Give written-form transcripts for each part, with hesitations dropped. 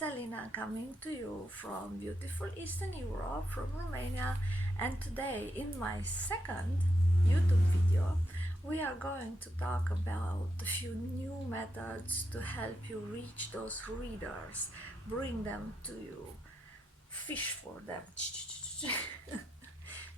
it's Alina coming to you from beautiful Eastern Europe, from Romania, and today in my second YouTube video we are going to talk about a few new methods to help you reach those readers, bring them to you, fish for them.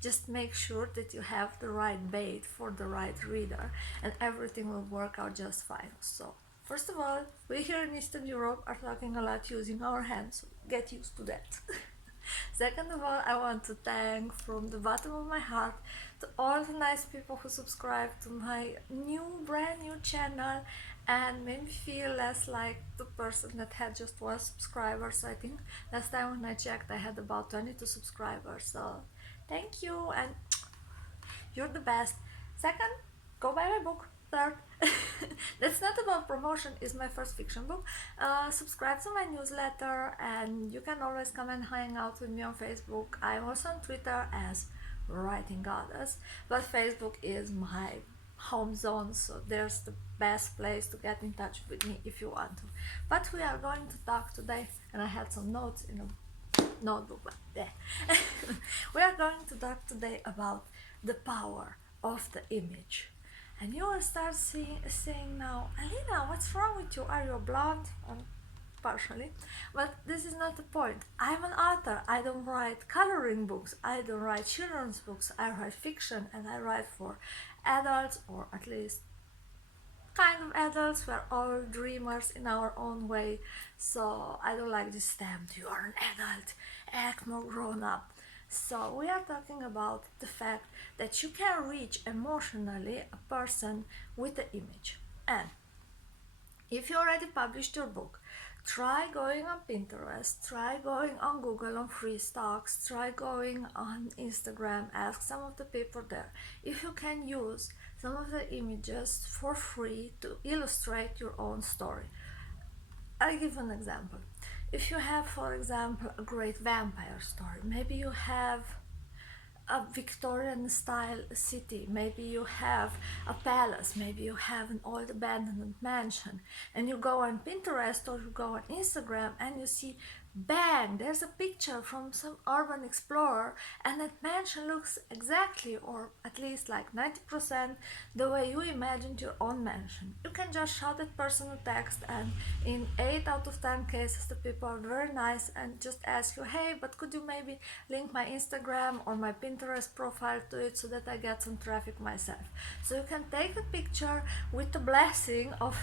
Just make sure that you have the right bait for the right reader and everything will work out just fine. So first of all, we here in Eastern Europe are talking a lot using our hands, so get used to that. Second of all, I want to thank from the bottom of my heart to all the nice people who subscribe to my brand new channel and made me feel less like the person that had just one subscriber. So I think last time when I checked I had about 22 subscribers, so thank you and you're the best. Second, go buy my book. Third, that's not about promotion, it's my first fiction book. Subscribe to my newsletter and you can always come and hang out with me on Facebook. I'm also on Twitter as Writing Goddess, but Facebook is my home zone, so there's the best place to get in touch with me if you want to. But we are going to talk today, and I had some notes in a notebook, but yeah. We are going to talk today about the power of the image. And you will start saying now, Alina, what's wrong with you? Are you blonde? Partially, but this is not the point. I'm an author. I don't write coloring books. I don't write children's books. I write fiction, and I write for adults, or at least kind of adults. We're all dreamers in our own way, so I don't like this stamp, you are an adult, act more grown up. So we are talking about the fact that you can reach emotionally a person with the image. And if you already published your book, try going on Pinterest, try going on Google on free stocks, try going on Instagram, ask some of the people there if you can use some of the images for free to illustrate your own story. I'll give an example. If you have, for example, a great vampire story, maybe you have a Victorian style city, maybe you have a palace, maybe you have an old abandoned mansion, and you go on Pinterest or you go on Instagram and you see, bang, there's a picture from some urban explorer and that mansion looks exactly, or at least like 90% the way you imagined your own mansion. You can just shout that person a text, and in 8 out of 10 cases the people are very nice and just ask you, hey, but could you maybe link my Instagram or my Pinterest profile to it so that I get some traffic myself. So you can take the picture with the blessing of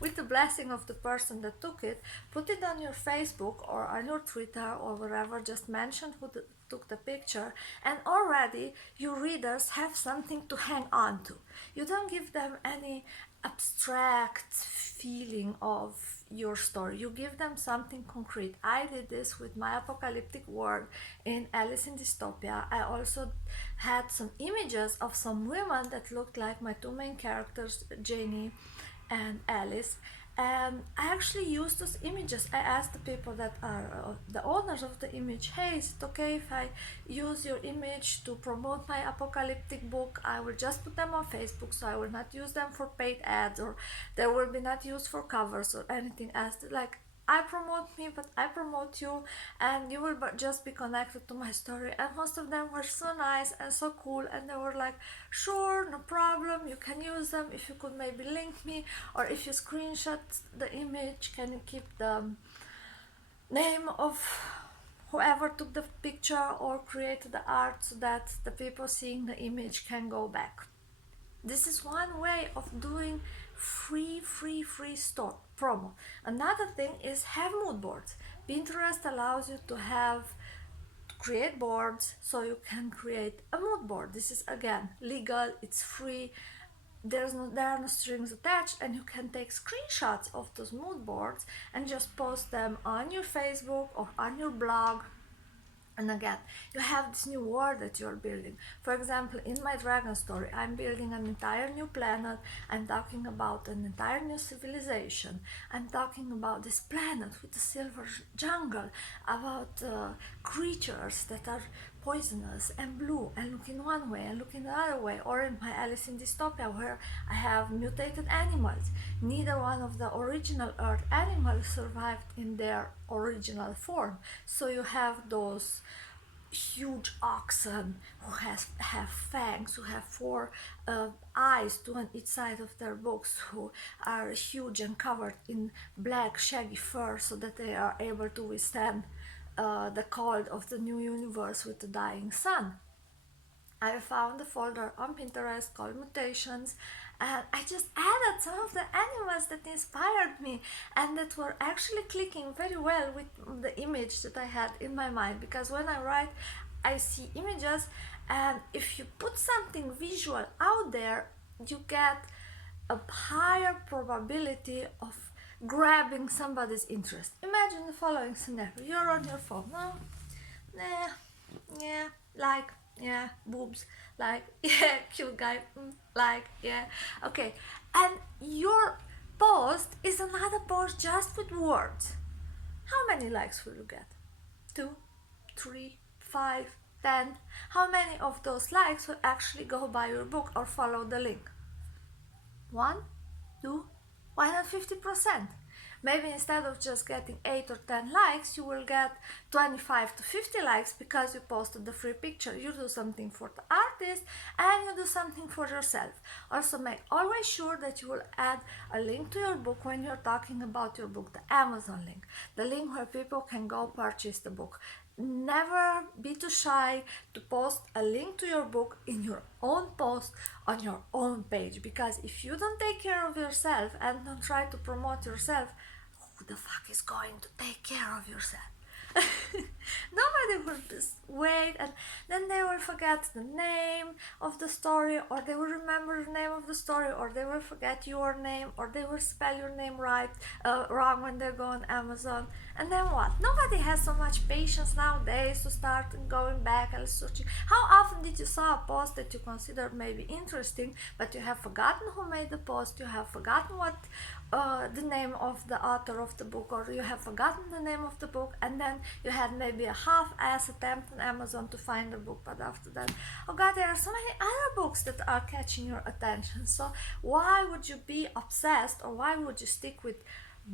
with the blessing of the person that took it, put it on your Facebook or on your Twitter or wherever, just mention who took the picture, and already your readers have something to hang on to. You don't give them any abstract feeling of your story, you give them something concrete. I did this with my apocalyptic world in Alice in Dystopia. I also had some images of some women that looked like my two main characters, Janie and Alice, and I actually used those images. I asked the people that are the owners of the image, hey, is it okay if I use your image to promote my apocalyptic book? I will just put them on Facebook, so I will not use them for paid ads, or they will be not used for covers or anything else. Like, I promote me, but I promote you, and you will just be connected to my story. And most of them were so nice and so cool, and they were like, sure, no problem, you can use them. If you could maybe link me, or if you screenshot the image, can you keep the name of whoever took the picture or created the art so that the people seeing the image can go back. This is one way of doing free store promo. Another thing is have mood boards. Pinterest allows you to create boards, so you can create a mood board. This is again legal, it's free, there are no strings attached, and you can take screenshots of those mood boards and just post them on your Facebook or on your blog. And again, you have this new world that you're building. For example, in my dragon story, I'm building an entire new planet. I'm talking about an entire new civilization. I'm talking about this planet with the silver jungle, about creatures that are poisonous and blue and look in one way and look in the other way, or in my Alice in Dystopia where I have mutated animals. Neither one of the original Earth animals survived in their original form. So you have those huge oxen who have fangs, who have four eyes, two on each side of their books, who are huge and covered in black shaggy fur so that they are able to withstand the cold of the new universe with the dying sun. I found a folder on Pinterest called Mutations, and I just added some of the animals that inspired me and that were actually clicking very well with the image that I had in my mind, because when I write I see images, and if you put something visual out there you get a higher probability of grabbing somebody's interest. Imagine the following scenario: you're on your phone. No, nah, yeah, like, yeah, boobs, like, yeah, cute guy, like, yeah, okay. And your post is another post just with words. How many likes will you get? 2, 3, 5, 10? How many of those likes will actually go buy your book or follow the link? 1, 2, why not 50%? Maybe instead of just getting 8 or 10 likes, you will get 25 to 50 likes because you posted the free picture. You do something for the artist and you do something for yourself. Also, make always sure that you will add a link to your book when you're talking about your book, the Amazon link, the link where people can go purchase the book. Never be too shy to post a link to your book in your own post on your own page, because if you don't take care of yourself and don't try to promote yourself, who the fuck is going to take care of yourself? Nobody will just wait, and then they will forget the name of the story, or they will remember the name of the story, or they will forget your name, or they will spell your name wrong when they go on Amazon. And then what? Nobody has so much patience nowadays to start going back and searching. How often did you saw a post that you considered maybe interesting, but you have forgotten who made the post, you have forgotten what the name of the author of the book, or you have forgotten the name of the book, and then you had maybe a half-ass attempt on Amazon to find the book, but after that, oh god, there are so many other books that are catching your attention. So why would you be obsessed, or why would you stick with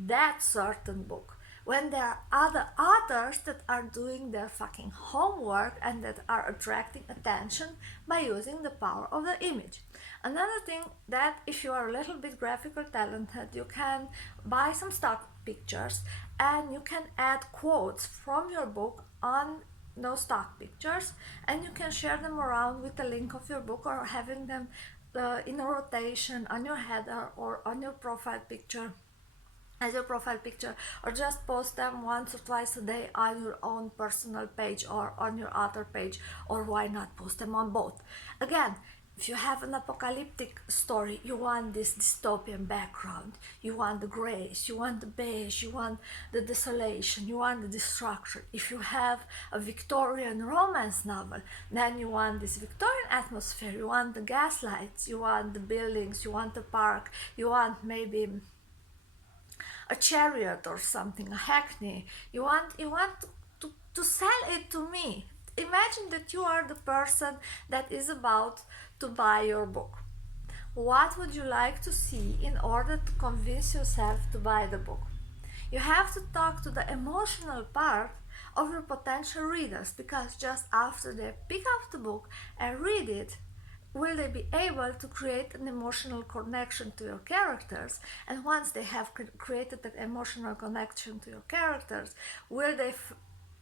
that certain book when there are other authors that are doing their fucking homework and that are attracting attention by using the power of the image? Another thing, that if you are a little bit graphical talented, you can buy some stock pictures and you can add quotes from your book on those stock pictures, and you can share them around with the link of your book, or having them in a rotation on your header or on your profile picture as your profile picture, or just post them once or twice a day on your own personal page or on your author page, or why not post them on both. Again, if you have an apocalyptic story, you want this dystopian background, you want the grays, you want the beige, you want the desolation, you want the destruction. If you have a Victorian romance novel, then you want this Victorian atmosphere, you want the gaslights, you want the buildings, you want the park, you want maybe a chariot or something, a hackney. You want to sell it to me. Imagine that you are the person that is about to buy your book. What would you like to see in order to convince yourself to buy the book? You have to talk to the emotional part of your potential readers, because just after they pick up the book and read it, will they be able to create an emotional connection to your characters? And once they have created the emotional connection to your characters, will they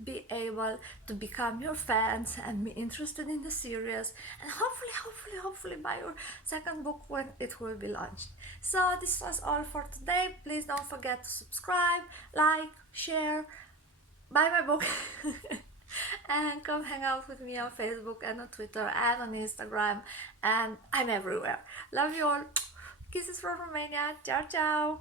be able to become your fans and be interested in the series, and hopefully buy your second book when it will be launched? So this was all for today. Please don't forget to subscribe, like, share, buy my book and come hang out with me on Facebook and on Twitter and on Instagram, and I'm everywhere. Love you all. Kisses from Romania. Ciao ciao.